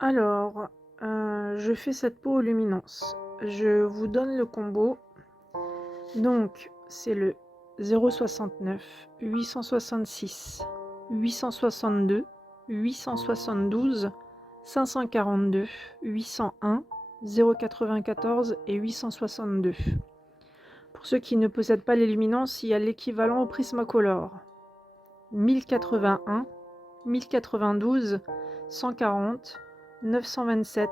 Alors, je fais cette peau aux luminances. Je vous donne le combo. Donc, c'est le 069 866 862 872 542 801 094 et 862. Pour ceux qui ne possèdent pas les luminances, il y a l'équivalent au Prismacolor. 1081, 1092, 140, 927,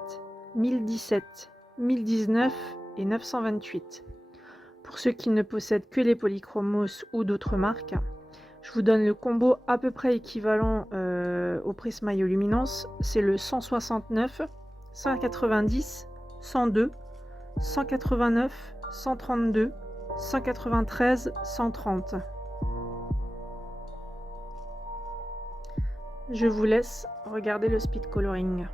1017, 1019 et 928. Pour ceux qui ne possèdent que les polychromos ou d'autres marques, je vous donne le combo à peu près équivalent au Prisma et aux luminances. C'est le 169, 190, 102, 189, 132, 193, 130. Je vous laisse regarder le speed coloring.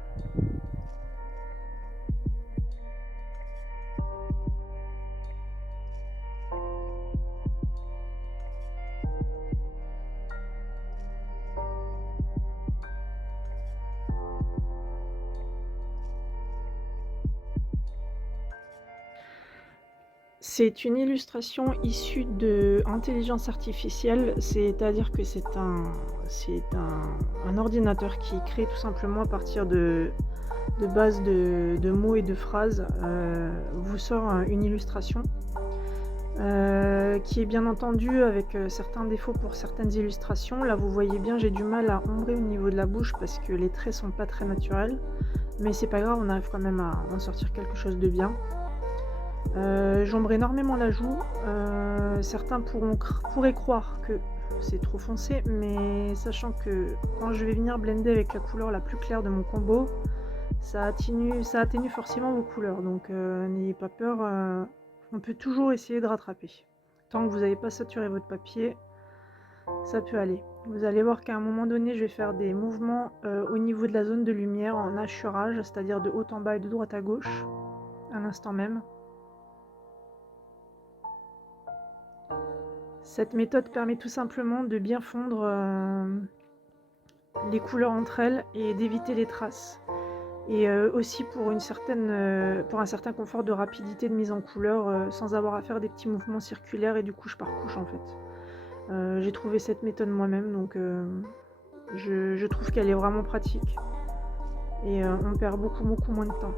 C'est une illustration issue de intelligence artificielle, c'est-à-dire que c'est un ordinateur qui crée tout simplement à partir de bases de mots et de phrases, vous sort une illustration qui est bien entendu avec certains défauts pour certaines illustrations. Là vous voyez bien, j'ai du mal à ombrer au niveau de la bouche parce que les traits sont pas très naturels, mais c'est pas grave, on arrive quand même à en sortir quelque chose de bien. J'ombre énormément la joue. Certains pourraient croire que c'est trop foncé, mais sachant que quand je vais venir blender avec la couleur la plus claire de mon combo, ça atténue forcément vos couleurs, donc n'ayez pas peur, on peut toujours essayer de rattraper. Tant que vous n'avez pas saturé votre papier, ça peut aller. Vous allez voir qu'à un moment donné, je vais faire des mouvements au niveau de la zone de lumière en hachurage, c'est-à-dire de haut en bas et de droite à gauche, à l'instant même. Cette méthode permet tout simplement de bien fondre les couleurs entre elles et d'éviter les traces. Et aussi pour un certain confort de rapidité de mise en couleur sans avoir à faire des petits mouvements circulaires et du couche par couche en fait. J'ai trouvé cette méthode moi-même, donc je trouve qu'elle est vraiment pratique et on perd beaucoup moins de temps.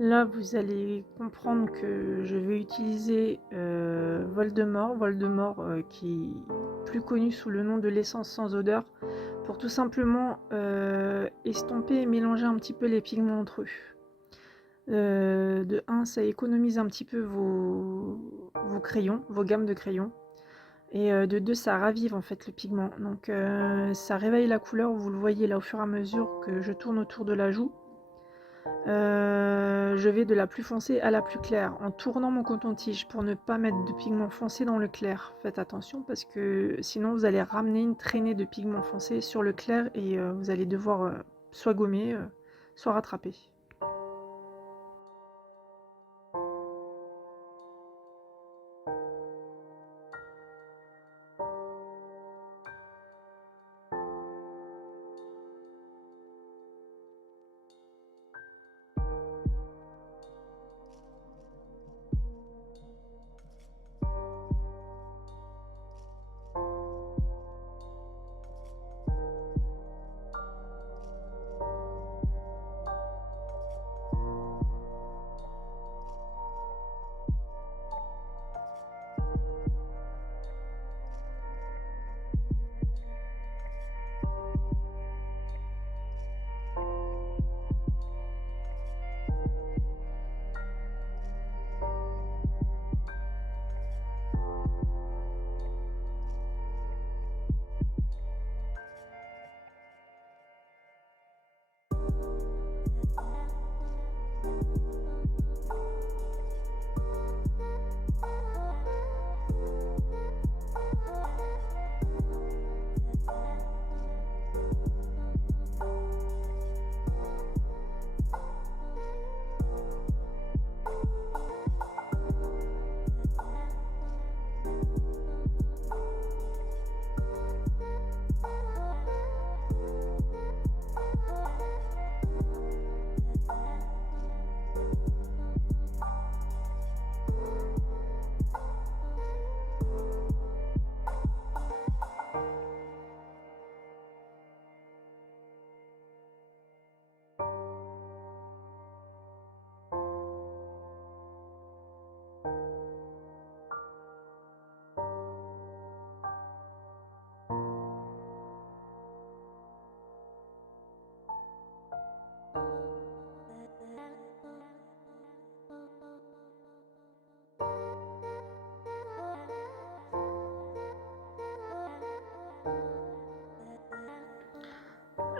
Là, vous allez comprendre que je vais utiliser Voldemort, qui est plus connu sous le nom de l'essence sans odeur, pour tout simplement estomper et mélanger un petit peu les pigments entre eux. De 1, ça économise un petit peu vos crayons, vos gammes de crayons. Et de 2, ça ravive en fait le pigment. Donc ça réveille la couleur, vous le voyez là au fur et à mesure que je tourne autour de la joue. Je vais de la plus foncée à la plus claire en tournant mon coton-tige pour ne pas mettre de pigment foncé dans le clair. Faites attention parce que sinon vous allez ramener une traînée de pigment foncé sur le clair et vous allez devoir soit gommer, soit rattraper.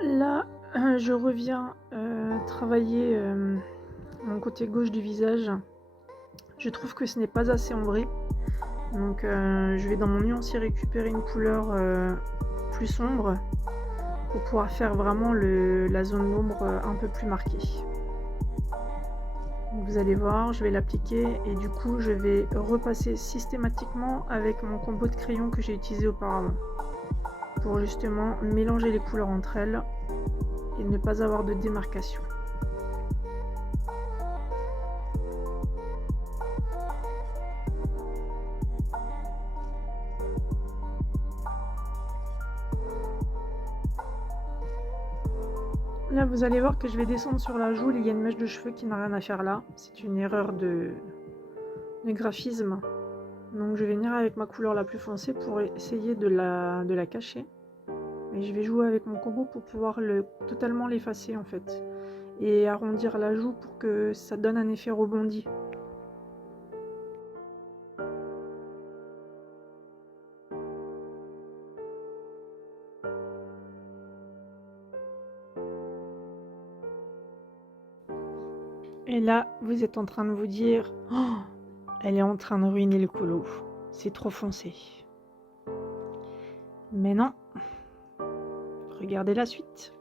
Là, je reviens travailler mon côté gauche du visage. Je trouve que ce n'est pas assez ombré. Donc je vais dans mon nuancier récupérer une couleur plus sombre pour pouvoir faire vraiment la zone d'ombre un peu plus marquée. Donc, vous allez voir, je vais l'appliquer et du coup je vais repasser systématiquement avec mon combo de crayons que j'ai utilisé auparavant pour justement mélanger les couleurs entre elles et ne pas avoir de démarcation. Là, vous allez voir que je vais descendre sur la joue. Il y a une mèche de cheveux qui n'a rien à faire là. C'est une erreur de graphisme. Donc je vais venir avec ma couleur la plus foncée pour essayer de la cacher. Et je vais jouer avec mon combo pour pouvoir totalement l'effacer en fait. Et arrondir la joue pour que ça donne un effet rebondi. Et là, vous êtes en train de vous dire « Oh, elle est en train de ruiner le colo. C'est trop foncé. » Mais non. Regardez la suite.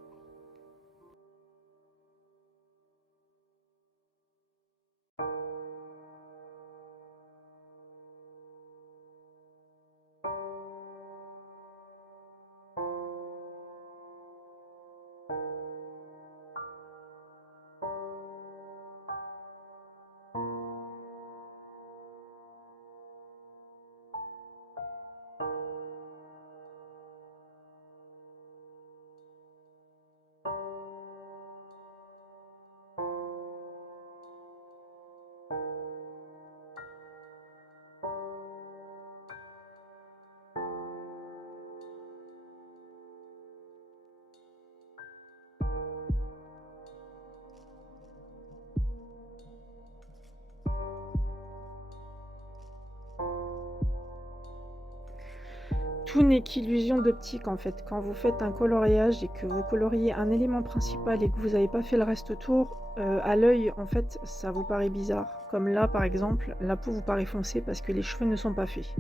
Tout n'est qu'illusion d'optique en fait. Quand vous faites un coloriage et que vous coloriez un élément principal et que vous n'avez pas fait le reste autour, à l'œil en fait ça vous paraît bizarre. Comme là par exemple, la peau vous paraît foncée parce que les cheveux ne sont pas faits.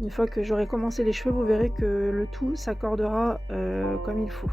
Une fois que j'aurai commencé les cheveux, vous verrez que le tout s'accordera comme il faut.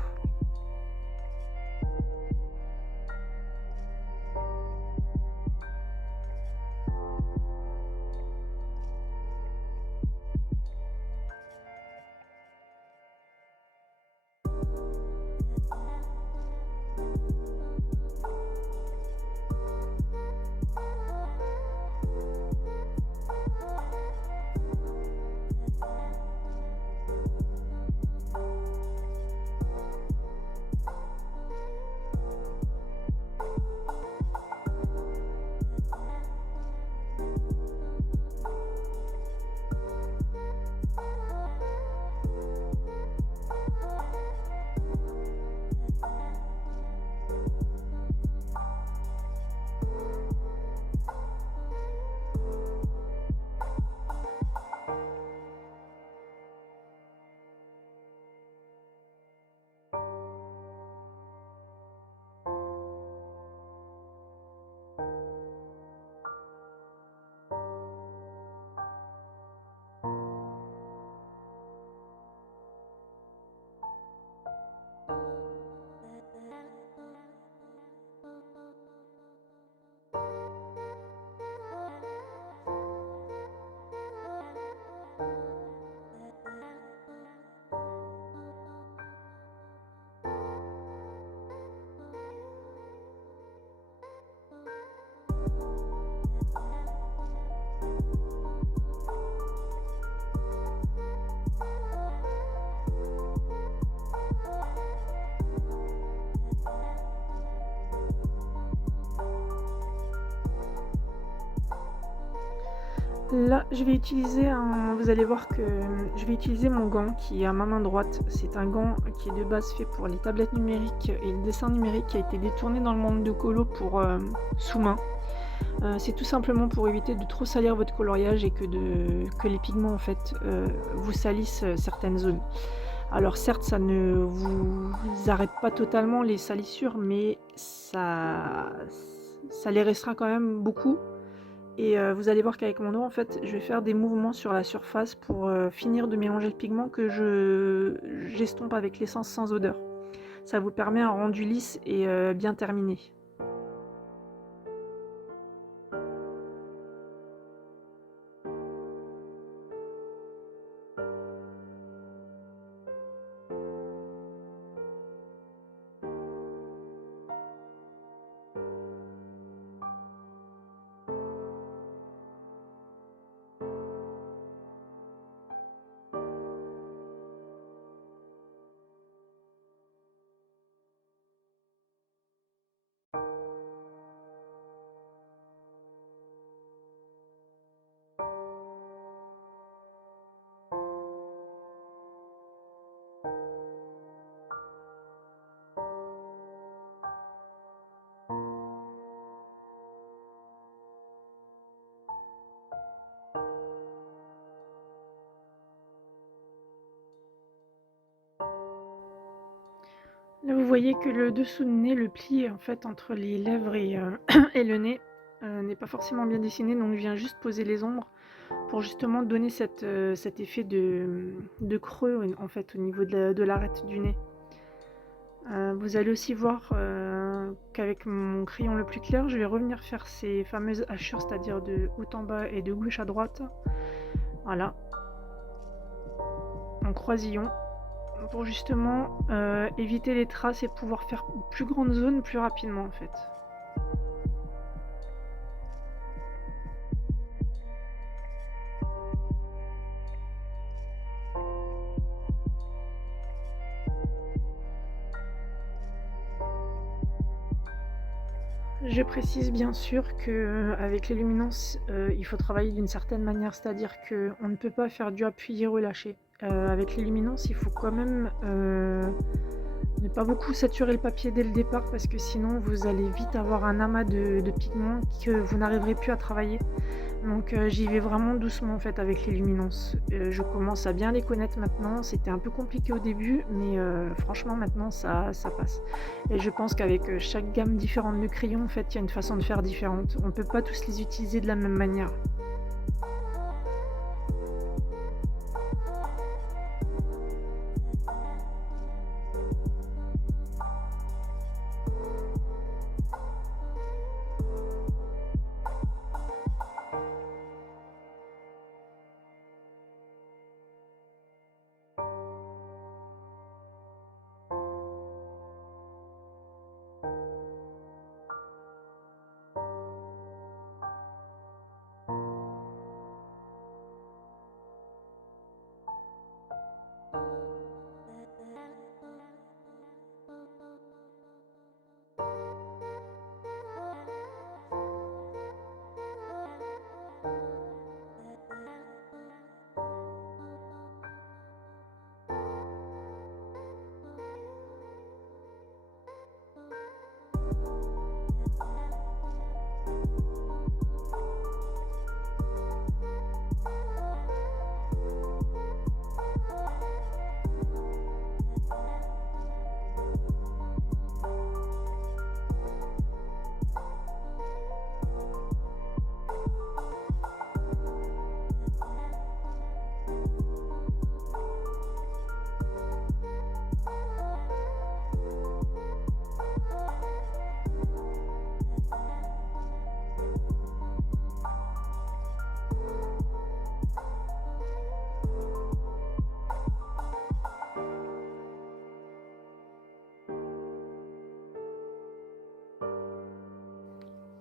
Là, je vais utiliser vous allez voir que je vais utiliser mon gant qui est à ma main droite. C'est un gant qui est de base fait pour les tablettes numériques et le dessin numérique qui a été détourné dans le monde de colo pour, sous-main. C'est tout simplement pour éviter de trop salir votre coloriage et que les pigments en fait, vous salissent, certaines zones. Alors certes, ça ne vous arrête pas totalement les salissures, mais ça les restera quand même beaucoup et vous allez voir qu'avec mon doigt, en fait, je vais faire des mouvements sur la surface pour, finir de mélanger le pigment que j'estompe avec l'essence sans odeur. Ça vous permet un rendu lisse et bien terminé. Là, vous voyez que le dessous de nez, le pli en fait entre les lèvres et et le nez, n'est pas forcément bien dessiné, donc je viens juste poser les ombres pour justement donner cet effet de creux en fait au niveau de l'arête du nez. Vous allez aussi voir, qu'avec mon crayon le plus clair, je vais revenir faire ces fameuses hachures, c'est-à-dire de haut en bas et de gauche à droite. Voilà, en croisillon. Pour justement éviter les traces et pouvoir faire une plus grande zone plus rapidement en fait. Je précise bien sûr que avec les luminances, il faut travailler d'une certaine manière, c'est-à-dire qu'on ne peut pas faire du appuyer-relâcher. Avec les luminances, il faut quand même ne pas beaucoup saturer le papier dès le départ parce que sinon vous allez vite avoir un amas de pigments que vous n'arriverez plus à travailler. Donc j'y vais vraiment doucement en fait avec les luminances. Je commence à bien les connaître maintenant. C'était un peu compliqué au début, mais franchement maintenant ça passe. Et je pense qu'avec chaque gamme différente de crayons, en fait, il y a une façon de faire différente. On ne peut pas tous les utiliser de la même manière.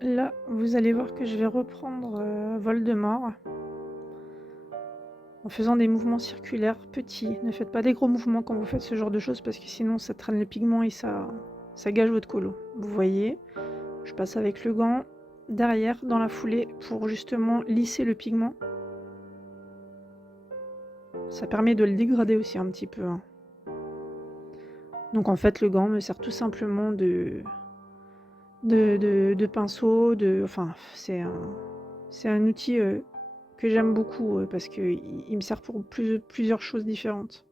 Là, vous allez voir que je vais reprendre Voldemort en faisant des mouvements circulaires petits. Ne faites pas des gros mouvements quand vous faites ce genre de choses parce que sinon ça traîne le pigment et ça gâche votre colo. Vous voyez, je passe avec le gant derrière dans la foulée pour justement lisser le pigment Ça permet de le dégrader aussi un petit peu, hein. Donc en fait, le gant me sert tout simplement de pinceau, enfin, c'est un outil, que j'aime beaucoup, parce qu'il me sert pour plusieurs choses différentes.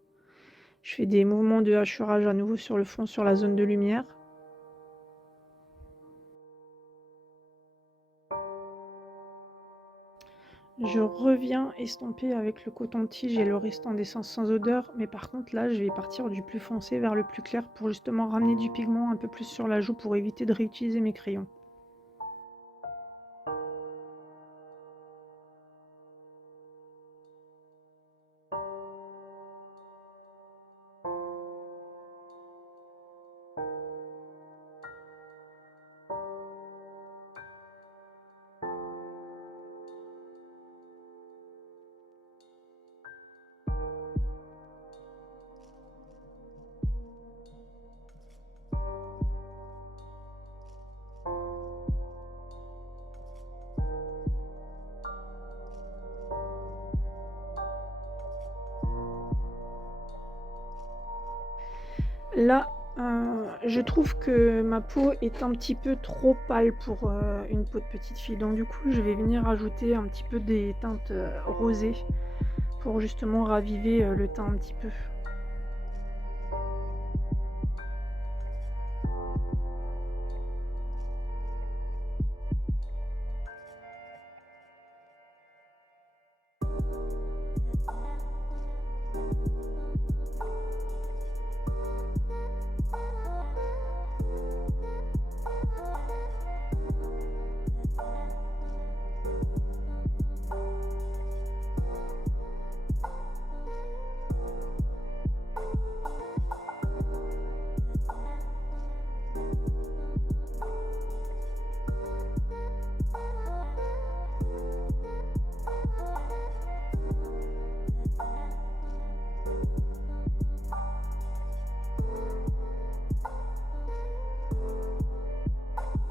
Je fais des mouvements de hachurage à nouveau sur le fond, sur la zone de lumière. Je reviens estomper avec le coton-tige et le restant d'essence sans odeur, mais par contre là, je vais partir du plus foncé vers le plus clair pour justement ramener du pigment un peu plus sur la joue pour éviter de réutiliser mes crayons. Là, je trouve que ma peau est un petit peu trop pâle pour, une peau de petite fille. Donc du coup, je vais venir ajouter un petit peu des teintes, rosées pour justement raviver, le teint un petit peu.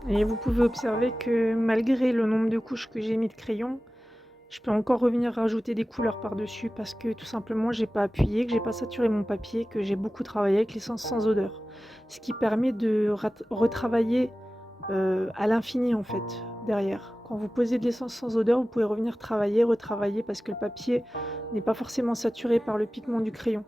Et vous pouvez observer que malgré le nombre de couches que j'ai mis de crayon, je peux encore revenir rajouter des couleurs par-dessus parce que tout simplement j'ai pas appuyé, que j'ai pas saturé mon papier, que j'ai beaucoup travaillé avec l'essence sans odeur. Ce qui permet de retravailler à l'infini en fait derrière. Quand vous posez de l'essence sans odeur, vous pouvez revenir travailler, retravailler parce que le papier n'est pas forcément saturé par le pigment du crayon.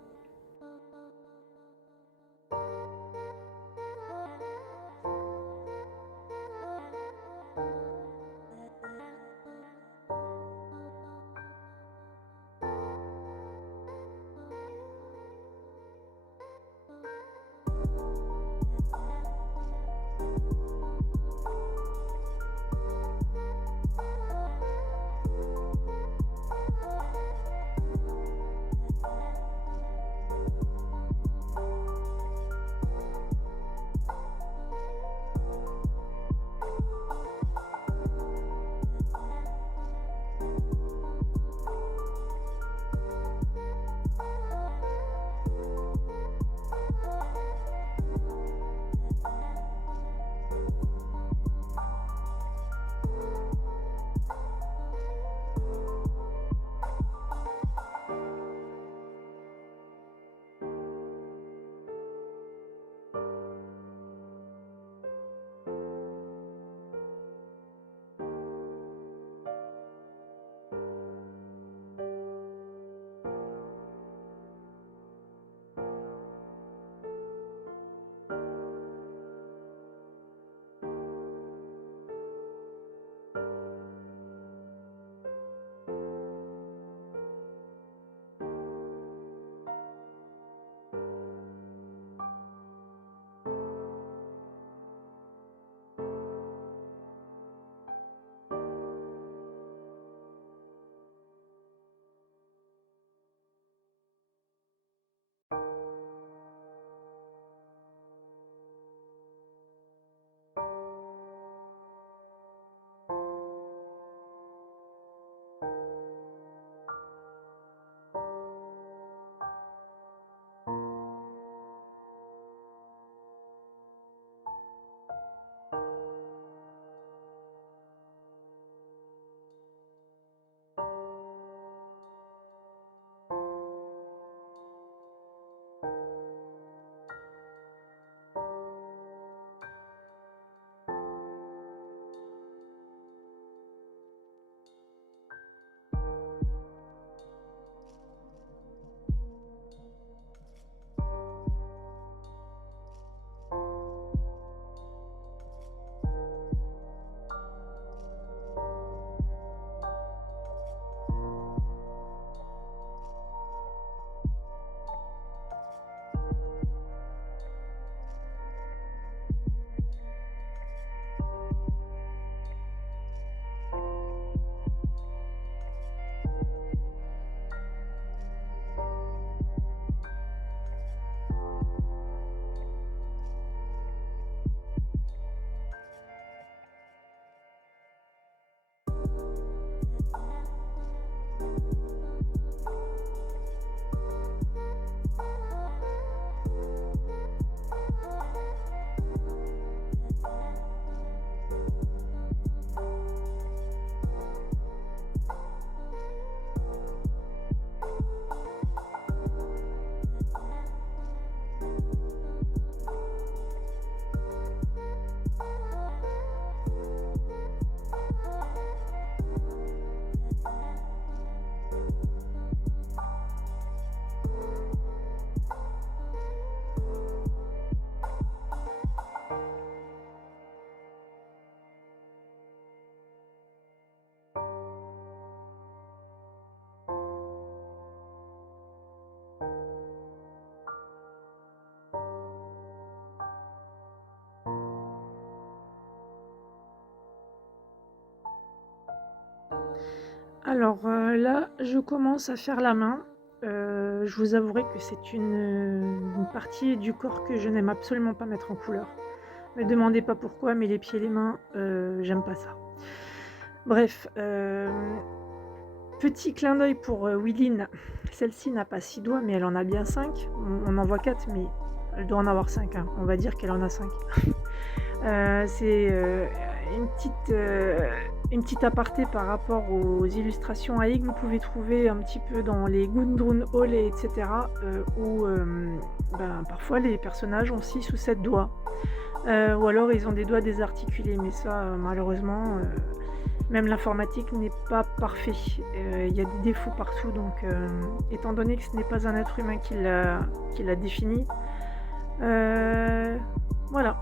Alors, là, je commence à faire la main. Je vous avouerai que c'est une partie du corps que je n'aime absolument pas mettre en couleur. Me demandez pas pourquoi, mais les pieds et les mains, j'aime pas ça. Bref, petit clin d'œil pour, Willine. Celle-ci n'a pas 6 doigts, mais elle en a bien 5. On en voit 4, mais elle doit en avoir 5, hein. On va dire qu'elle en a 5. C'est, une petite, heu, une petite aparté par rapport aux illustrations AI que vous pouvez trouver un petit peu dans les Gundrun Hall et cetera, où, ben, parfois les personnages ont 6 ou 7 doigts, ou alors ils ont des doigts désarticulés, mais ça, malheureusement, même l'informatique n'est pas parfait. Il y a des défauts partout, donc étant donné que ce n'est pas un être humain qui l'a défini, heu, voilà.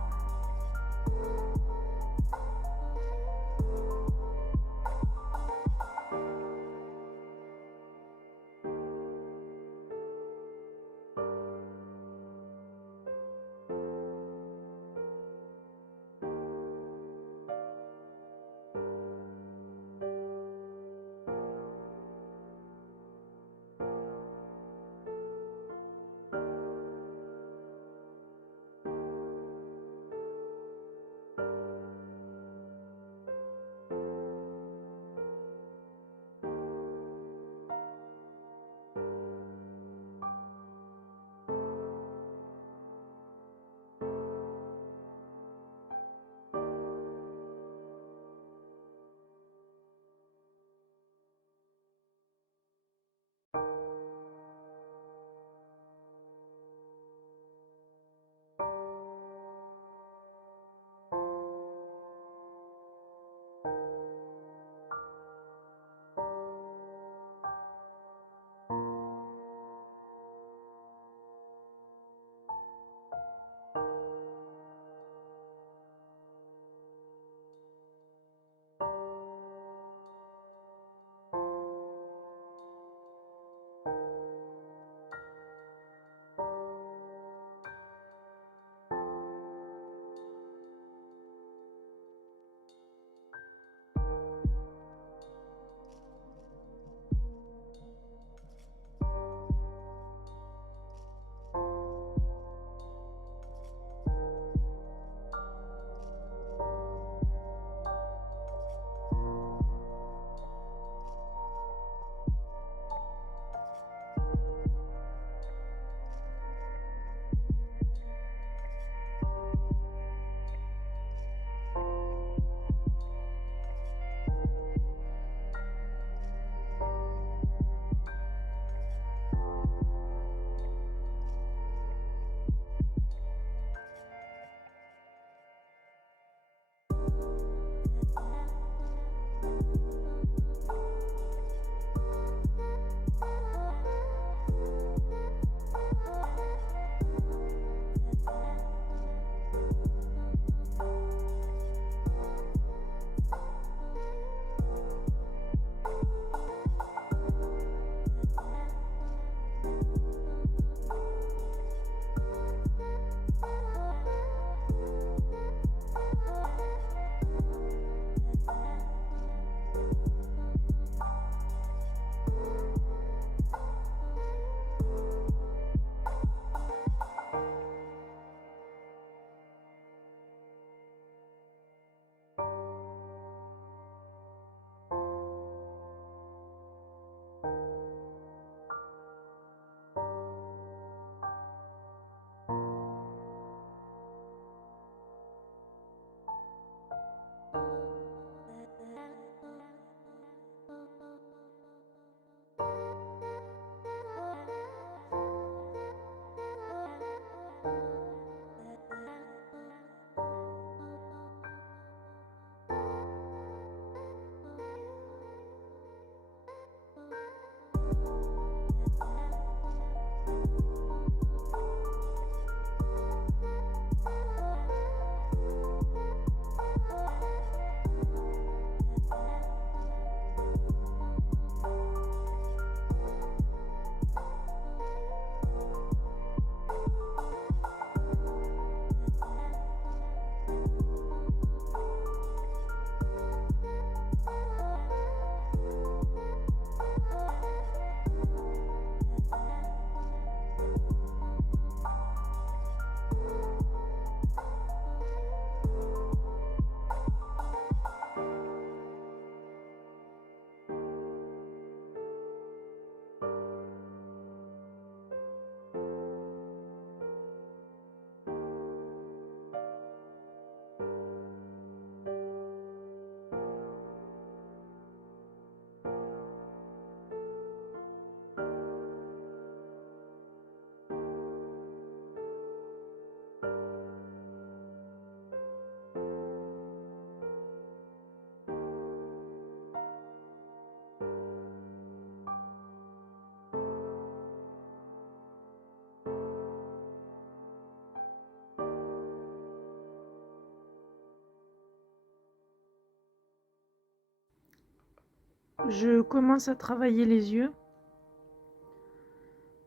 Je commence à travailler les yeux.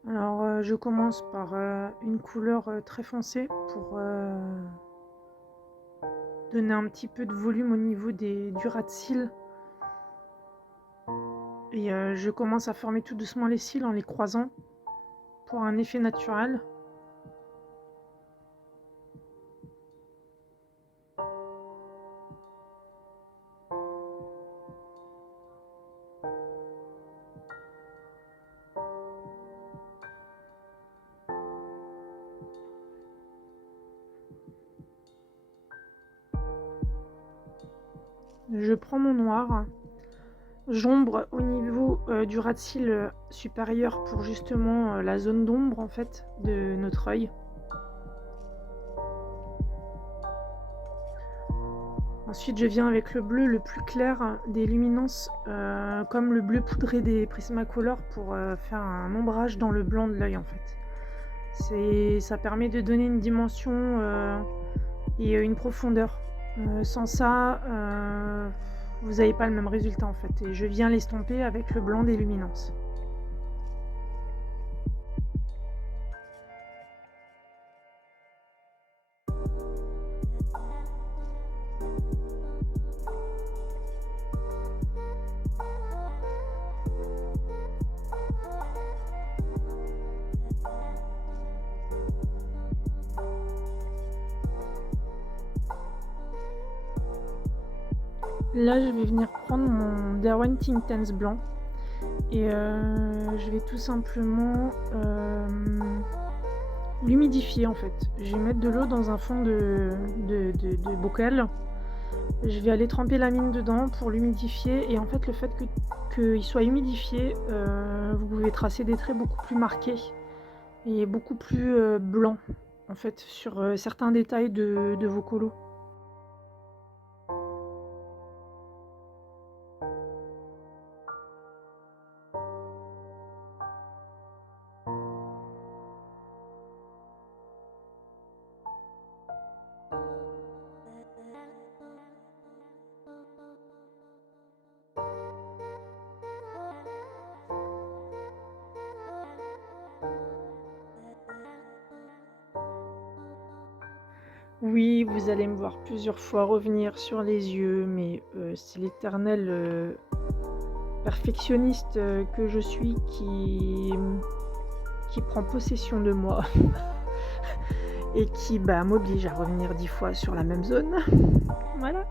Alors, je commence par une couleur très foncée pour donner un petit peu de volume au niveau du ras de cils. Et je commence à former tout doucement les cils en les croisant pour un effet naturel. Je prends mon noir, j'ombre au niveau du ras de cils supérieur pour justement la zone d'ombre en fait de notre œil. Ensuite, je viens avec le bleu le plus clair des luminances, comme le bleu poudré des Prismacolor pour faire un ombrage dans le blanc de l'œil en fait. Ça permet de donner une dimension et une profondeur. Sans ça, vous n'avez pas le même résultat en fait. Et je viens l'estomper avec le blanc des luminances. Là, je vais venir prendre mon Derwent Intense blanc et je vais tout simplement l'humidifier en fait. Je vais mettre de l'eau dans un fond de bocal. Je vais aller tremper la mine dedans pour l'humidifier et en fait le fait qu'il soit humidifié, vous pouvez tracer des traits beaucoup plus marqués et beaucoup plus blancs en fait sur certains détails de vos colos. Oui, vous allez me voir plusieurs fois revenir sur les yeux, mais c'est l'éternel perfectionniste que je suis qui prend possession de moi et qui m'oblige à revenir 10 fois sur la même zone. Voilà.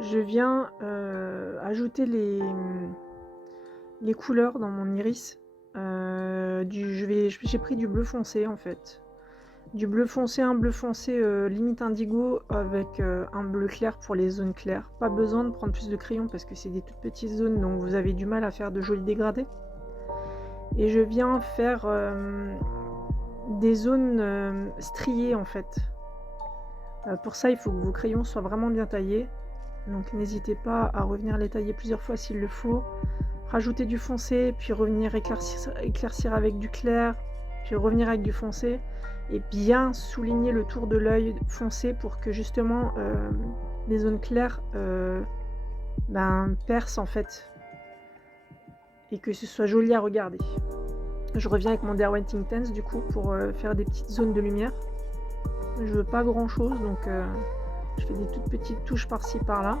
je viens ajouter les couleurs dans mon iris. J'ai pris du bleu foncé en fait. Du bleu foncé, un bleu foncé limite indigo avec un bleu clair pour les zones claires. Pas besoin de prendre plus de crayons parce que c'est des toutes petites zones, donc vous avez du mal à faire de jolis dégradés. Et je viens faire des zones striées en fait. Pour ça, il faut que vos crayons soient vraiment bien taillés. Donc n'hésitez pas à revenir les tailler plusieurs fois s'il le faut. Rajouter du foncé, puis revenir éclaircir avec du clair, puis revenir avec du foncé. Et bien souligner le tour de l'œil foncé pour que justement les zones claires percent en fait. Et que ce soit joli à regarder. Je reviens avec mon Derwent Intense du coup pour faire des petites zones de lumière. Je veux pas grand chose, donc je fais des toutes petites touches par-ci par-là.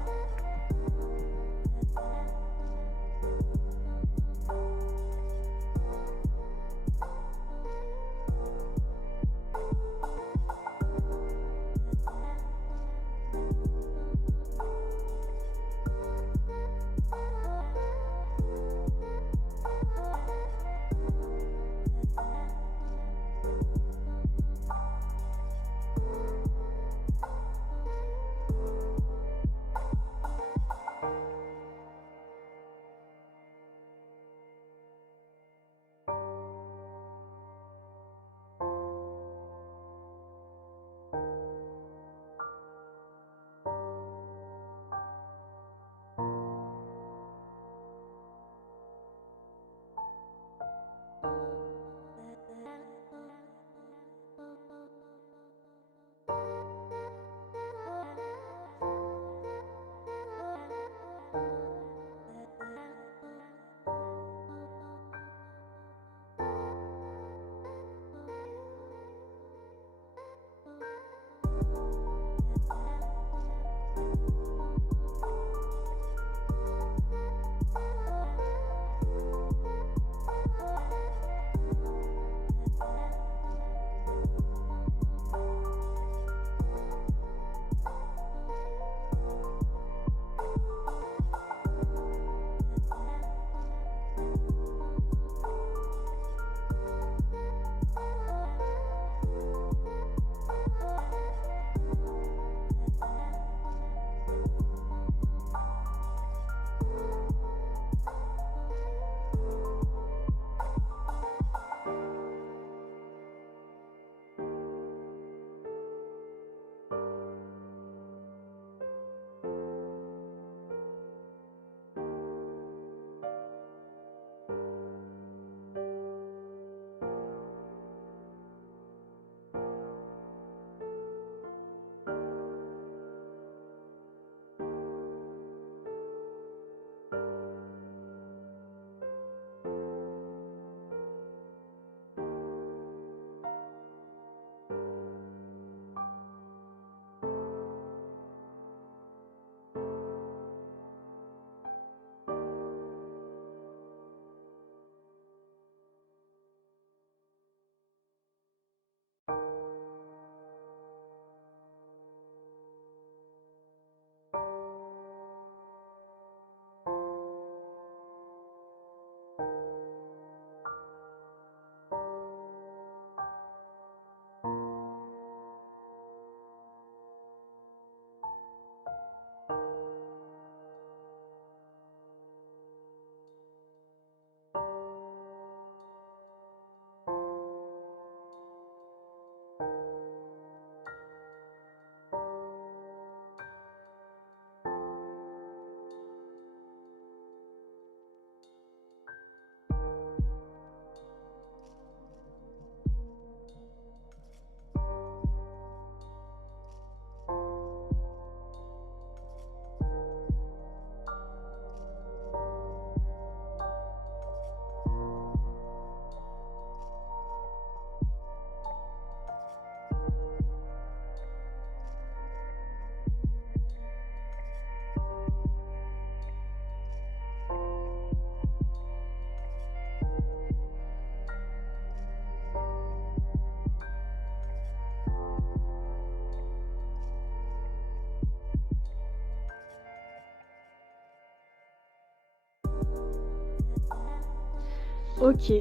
OK,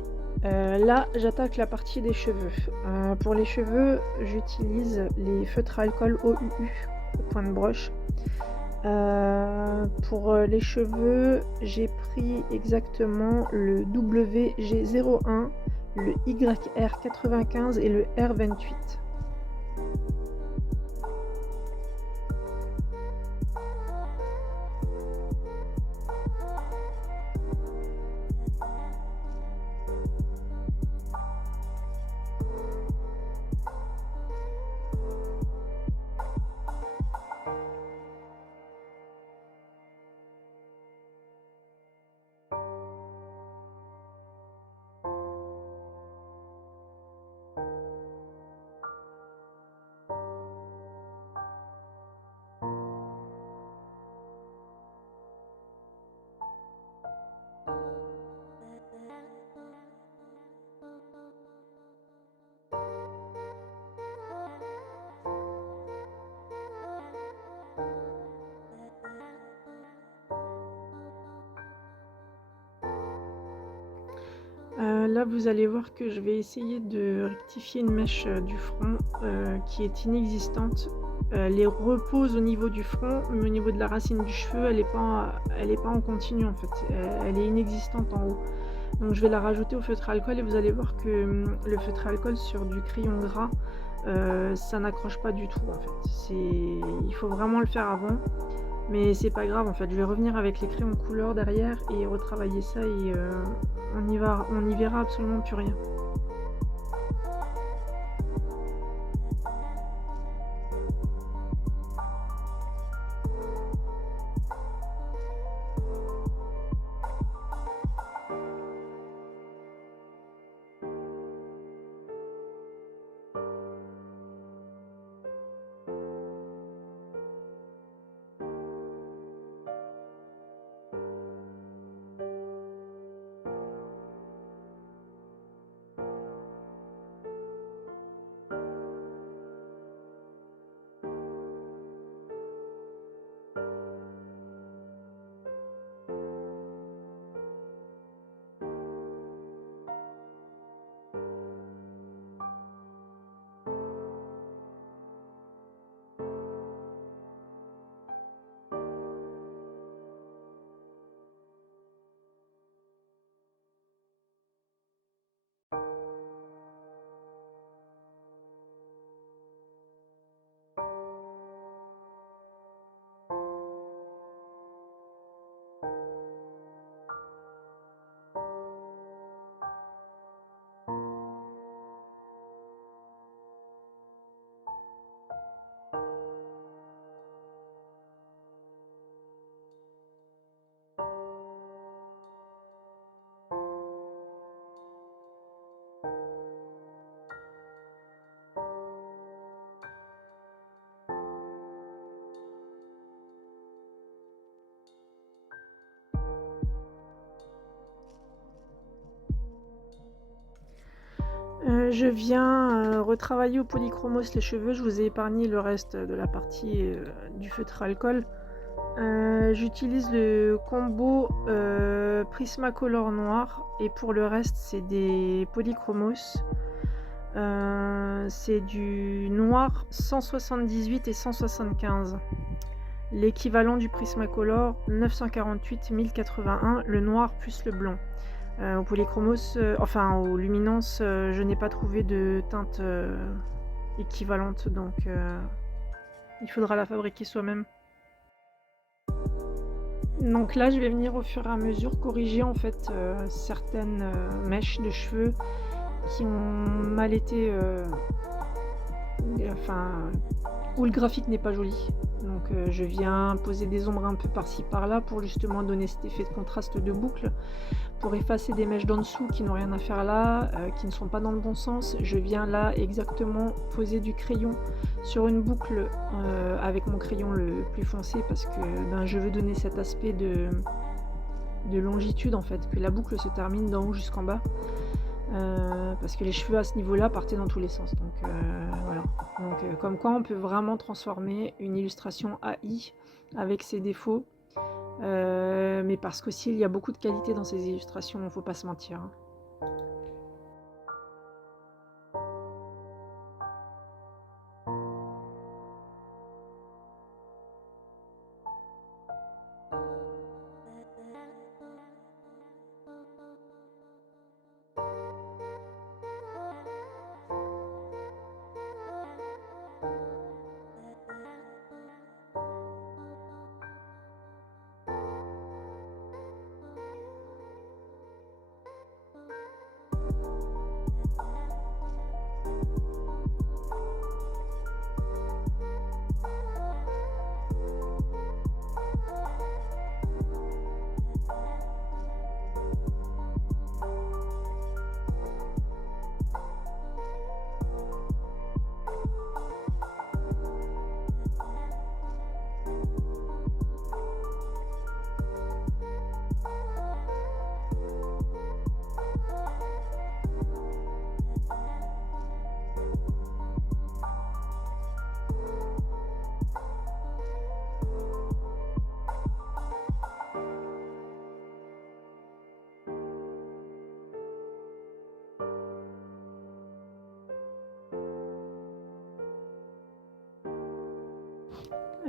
là, j'attaque la partie des cheveux. Pour les cheveux, j'utilise les feutres à alcool OUU, point de broche. Pour, les cheveux, j'ai pris exactement le WG01, le YR95 et le R28. Là, vous allez voir que je vais essayer de rectifier une mèche, du front, qui est inexistante. Elle est repose au niveau du front, mais au niveau de la racine du cheveu, elle est pas en continu, en fait. Elle est inexistante en haut. Donc je vais la rajouter au feutre à alcool et vous allez voir que, le feutre à alcool sur du crayon gras, ça n'accroche pas du tout, en fait. Il faut vraiment le faire avant, mais c'est pas grave, en fait. Je vais revenir avec les crayons couleur derrière et retravailler ça et on y verra absolument plus rien. Je viens, retravailler au polychromos les cheveux. Je vous ai épargné le reste de la partie, du feutre à alcool. J'utilise le combo, Prismacolor noir et pour le reste, c'est des polychromos. C'est du noir 178 et 175. L'équivalent du Prismacolor 948 1081, le noir plus le blanc. Au polychromos, enfin aux luminances, je n'ai pas trouvé de teinte équivalente, donc il faudra la fabriquer soi-même. Donc là, je vais venir au fur et à mesure corriger en fait certaines mèches de cheveux qui ont mal été, enfin, où le graphique n'est pas joli. Donc je viens poser des ombres un peu par-ci par-là pour justement donner cet effet de contraste de boucle. Pour effacer des mèches d'en dessous qui n'ont rien à faire là, qui ne sont pas dans le bon sens, je viens là exactement poser du crayon sur une boucle avec mon crayon le plus foncé parce que ben, je veux donner cet aspect de longitude en fait, que la boucle se termine d'en haut jusqu'en bas. Parce que les cheveux à ce niveau-là partaient dans tous les sens. Donc voilà. Donc comme quoi on peut vraiment transformer une illustration AI avec ses défauts. Mais parce qu'aussi il y a beaucoup de qualité dans ces illustrations, il ne faut pas se mentir, hein.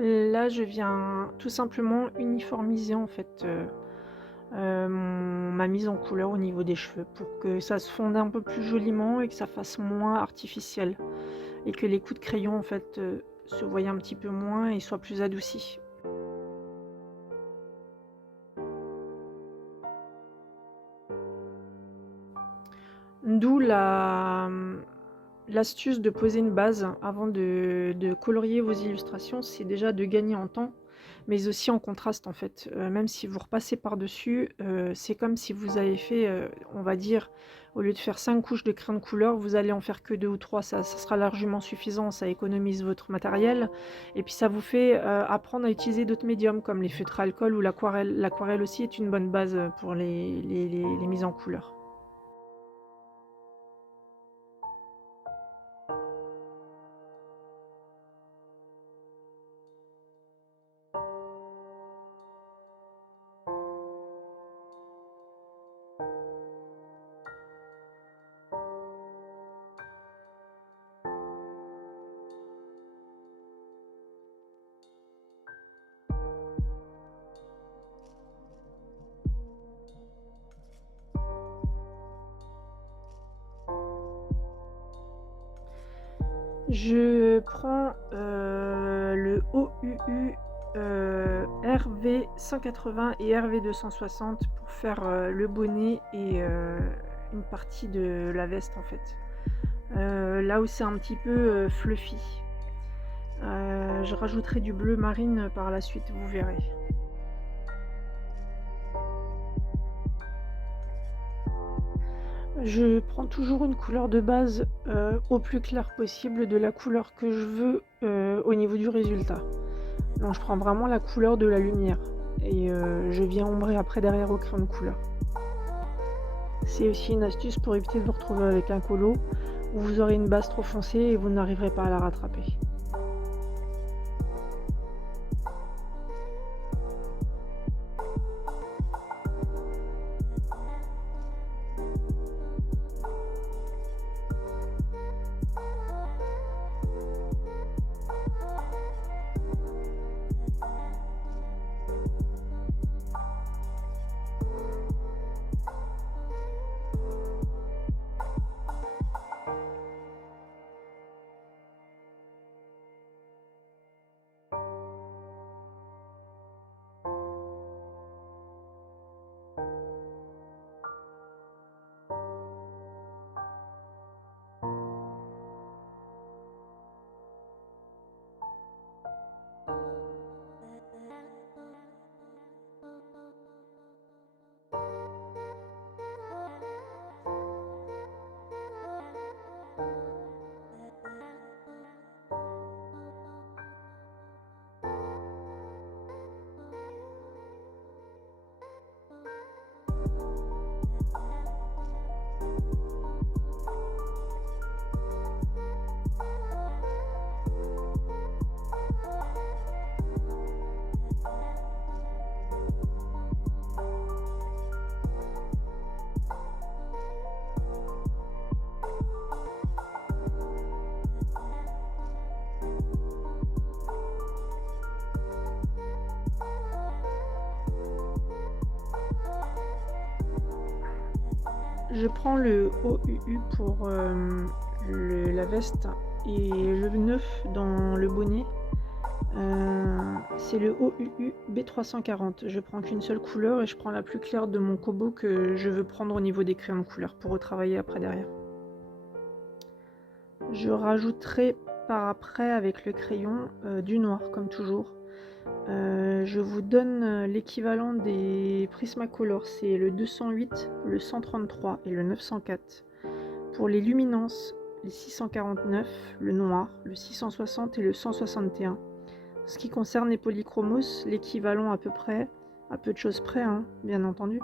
Là, je viens tout simplement uniformiser en fait, ma mise en couleur au niveau des cheveux pour que ça se fonde un peu plus joliment et que ça fasse moins artificiel et que les coups de crayon en fait, se voient un petit peu moins et soient plus adoucis. D'où l'astuce de poser une base avant de colorier vos illustrations, c'est déjà de gagner en temps, mais aussi en contraste en fait. Même si vous repassez par-dessus, c'est comme si vous avez fait, on va dire, au lieu de faire 5 couches de crayon de couleur, vous allez en faire que 2 ou 3. Ça sera largement suffisant, ça économise votre matériel et puis ça vous fait, apprendre à utiliser d'autres médiums comme les feutres à alcool ou l'aquarelle. L'aquarelle aussi est une bonne base, pour les mises en couleur. Je prends, le OUU, RV180 et RV260 pour faire, le bonnet et une partie de la veste en fait. Là où c'est un petit peu, fluffy. Je rajouterai du bleu marine par la suite, vous verrez. Je prends toujours une couleur de base, au plus clair possible de la couleur que je veux, au niveau du résultat. Donc je prends vraiment la couleur de la lumière et je viens ombrer après derrière au crayon de couleur. C'est aussi une astuce pour éviter de vous retrouver avec un colo où vous aurez une base trop foncée et vous n'arriverez pas à la rattraper. Je prends le OUU pour la veste et le nœud dans le bonnet. C'est le OUU B340. Je prends qu'une seule couleur et je prends la plus claire de mon combo que je veux prendre au niveau des crayons de couleur pour retravailler après derrière. Je rajouterai par après avec le crayon du noir comme toujours. Je vous donne l'équivalent des Prismacolor, c'est le 208, le 133 et le 904. Pour les luminances, les 649, le noir, le 660 et le 161. Ce qui concerne les polychromos, l'équivalent à peu près, à peu de choses près, hein, bien entendu,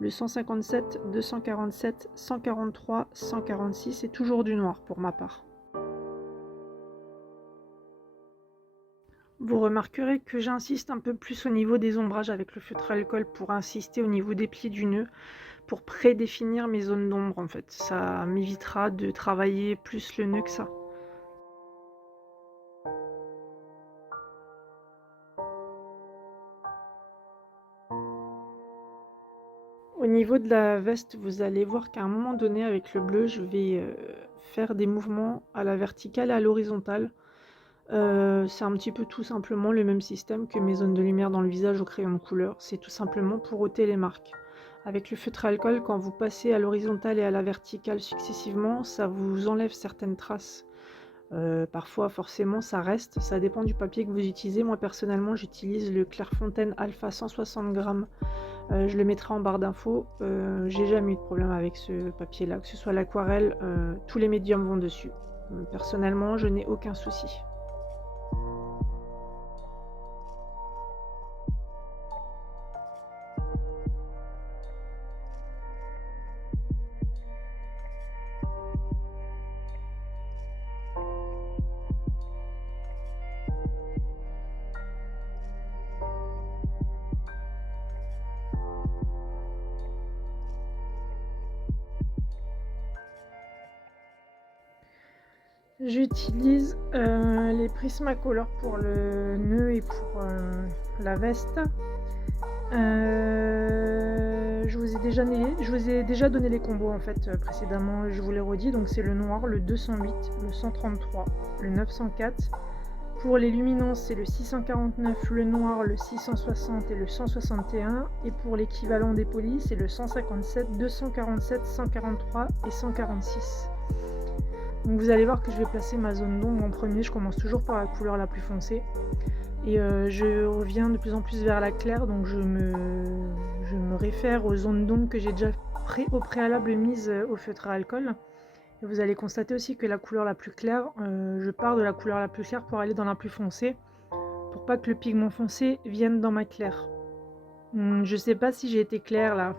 le 157, 247, 143, 146 et toujours du noir pour ma part. Vous remarquerez que j'insiste un peu plus au niveau des ombrages avec le feutre à alcool pour insister au niveau des plis du nœud, pour prédéfinir mes zones d'ombre en fait. Ça m'évitera de travailler plus le nœud que ça. Au niveau de la veste, vous allez voir qu'à un moment donné avec le bleu, je vais faire des mouvements à la verticale et à l'horizontale. C'est un petit peu tout simplement le même système que mes zones de lumière dans le visage au crayon de couleur. C'est tout simplement pour ôter les marques. Avec le feutre à alcool, quand vous passez à l'horizontale et à la verticale successivement, ça vous enlève certaines traces. Parfois, forcément, ça reste. Ça dépend du papier que vous utilisez. Moi, personnellement, j'utilise le Clairefontaine Alpha 160 grammes. Je le mettrai en barre d'infos. J'ai jamais eu de problème avec ce papier-là, que ce soit l'aquarelle, tous les médiums vont dessus. Personnellement, je n'ai aucun souci. J'utilise les Prismacolor pour le nœud et pour la veste. Je vous ai déjà donné les combos en fait précédemment, je vous les redis. Donc c'est le noir, le 208, le 133, le 904. Pour les luminances, c'est le 649, le noir, le 660 et le 161. Et pour l'équivalent des polis, c'est le 157, 247, 143 et 146. Donc vous allez voir que je vais placer ma zone d'ombre en premier. Je commence toujours par la couleur la plus foncée. Et je reviens de plus en plus vers la claire, donc je me réfère aux zones d'ombre que j'ai déjà au préalable mises au feutre à alcool. Et vous allez constater aussi que la couleur la plus claire, je pars de la couleur la plus claire pour aller dans la plus foncée, pour pas que le pigment foncé vienne dans ma claire. Je sais pas si j'ai été claire là.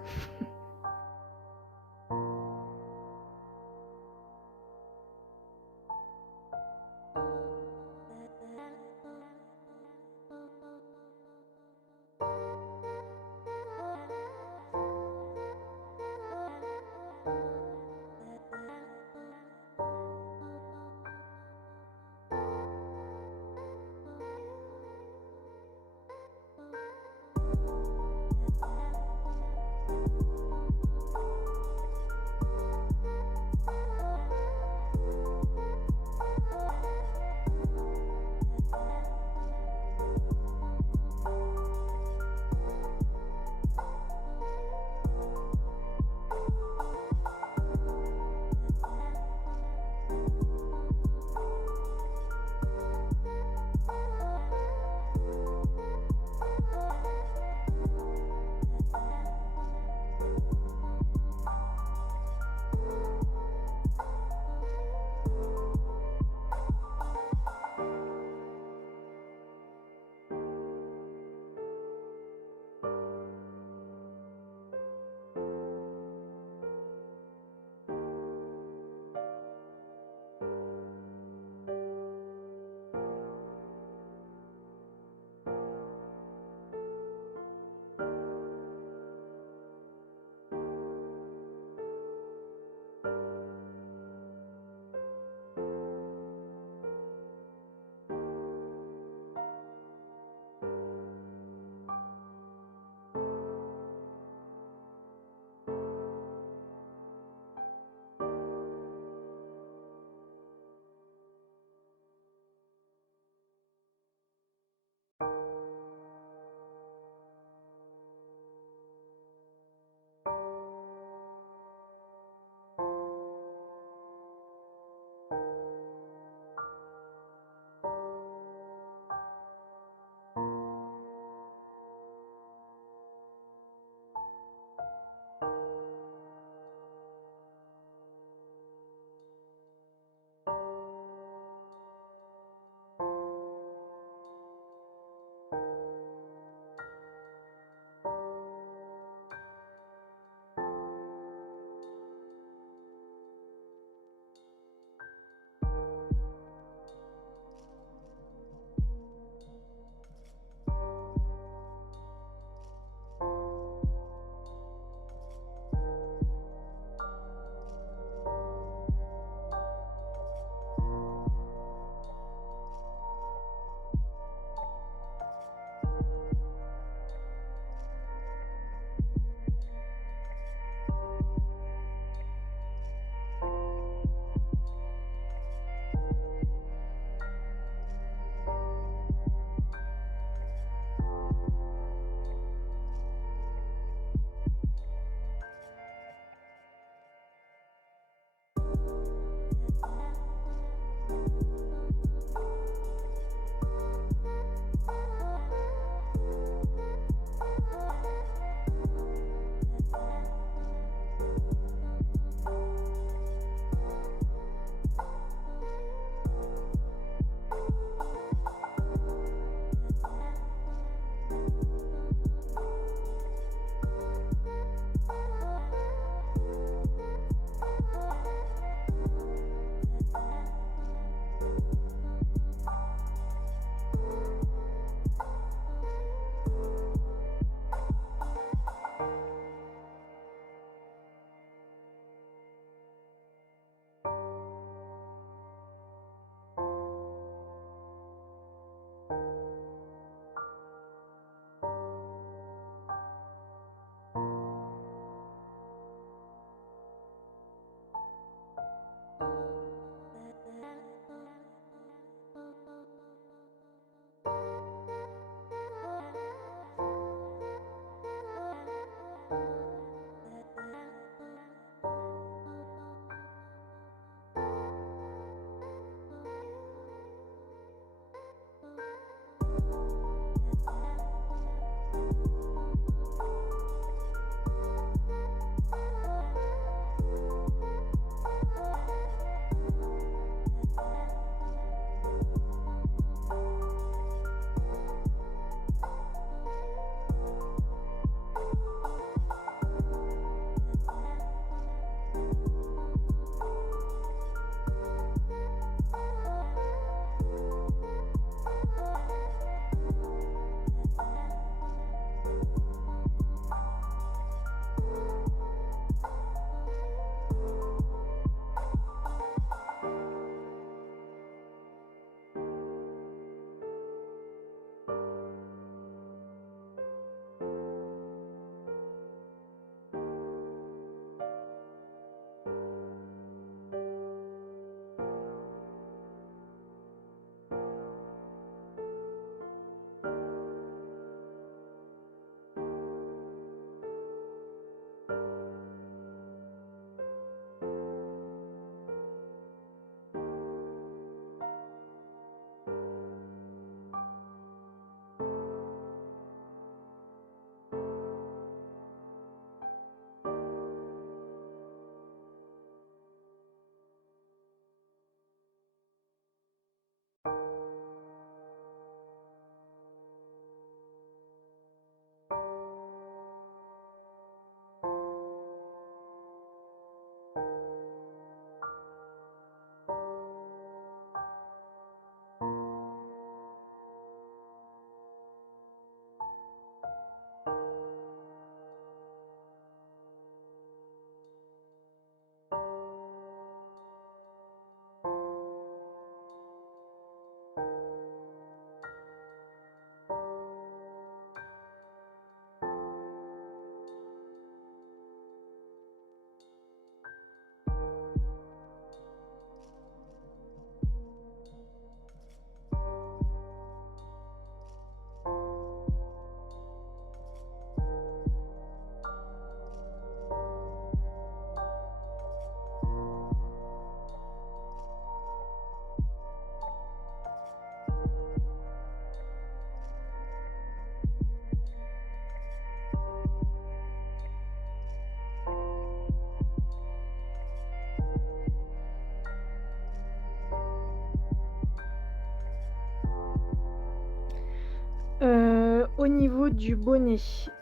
Au niveau du bonnet,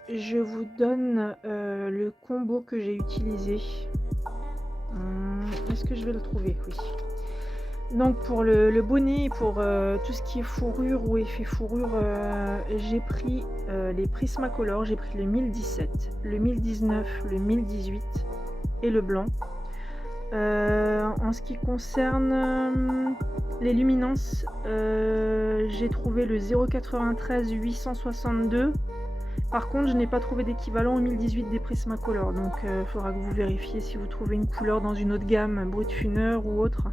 je vous donne, le combo que j'ai utilisé. Est-ce que je vais le trouver? Oui. Donc pour le bonnet et pour, tout ce qui est fourrure ou effet fourrure, j'ai pris, les Prismacolor. J'ai pris le 1017, le 1019, le 1018 et le blanc. En ce qui concerne, les luminances, j'ai trouvé le 093 862. Par contre, je n'ai pas trouvé d'équivalent au 1018 des Prismacolor, donc faudra que vous vérifiez si vous trouvez une couleur dans une autre gamme, Brutfuner ou autre.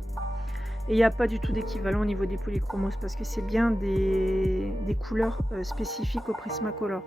Et il n'y a pas du tout d'équivalent au niveau des polychromos parce que c'est bien des couleurs spécifiques au Prismacolor.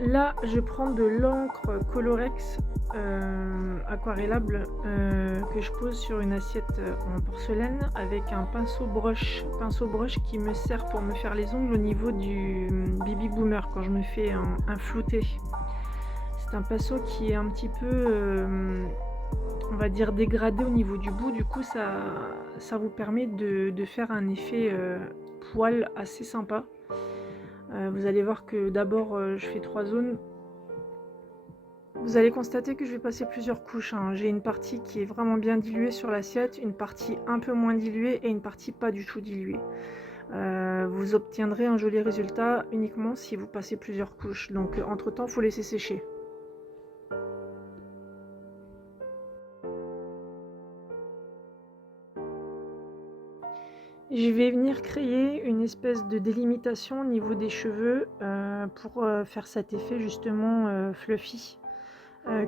Là, je prends de l'encre Colorex aquarellable que je pose sur une assiette en porcelaine avec un pinceau broche qui me sert pour me faire les ongles au niveau du baby boomer quand je me fais un flouté. C'est un pinceau qui est un petit peu, on va dire, dégradé au niveau du bout. Du coup, ça vous permet de faire un effet poil assez sympa. Vous allez voir que d'abord je fais 3 zones. Vous allez constater que je vais passer plusieurs couches, hein. J'ai une partie qui est vraiment bien diluée sur l'assiette, une partie un peu moins diluée et une partie pas du tout diluée. Vous obtiendrez un joli résultat uniquement si vous passez plusieurs couches. Donc entre temps, il faut laisser sécher. Je vais venir créer une espèce de délimitation au niveau des cheveux pour faire cet effet justement fluffy.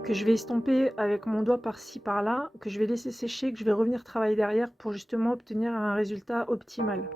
Que je vais estomper avec mon doigt par-ci par-là, que je vais laisser sécher, que je vais revenir travailler derrière pour justement obtenir un résultat optimal.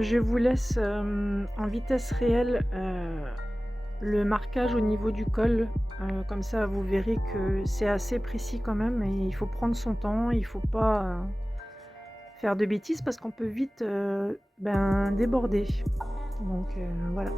Je vous laisse, en vitesse réelle, le marquage au niveau du col, comme ça vous verrez que c'est assez précis quand même et il faut prendre son temps, il faut pas, faire de bêtises parce qu'on peut vite, déborder. Donc voilà.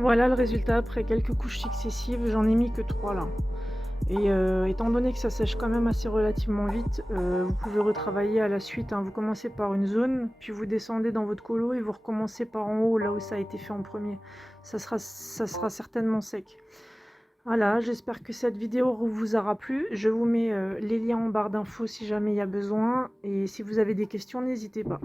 Voilà le résultat après quelques couches successives, j'en ai mis que 3 là. Et étant donné que ça sèche quand même assez relativement vite, vous pouvez retravailler à la suite, hein. Vous commencez par une zone, puis vous descendez dans votre colo et vous recommencez par en haut, là où ça a été fait en premier. Ça sera certainement sec. Voilà, j'espère que cette vidéo vous aura plu. Je vous mets les liens en barre d'infos si jamais il y a besoin. Et si vous avez des questions, n'hésitez pas.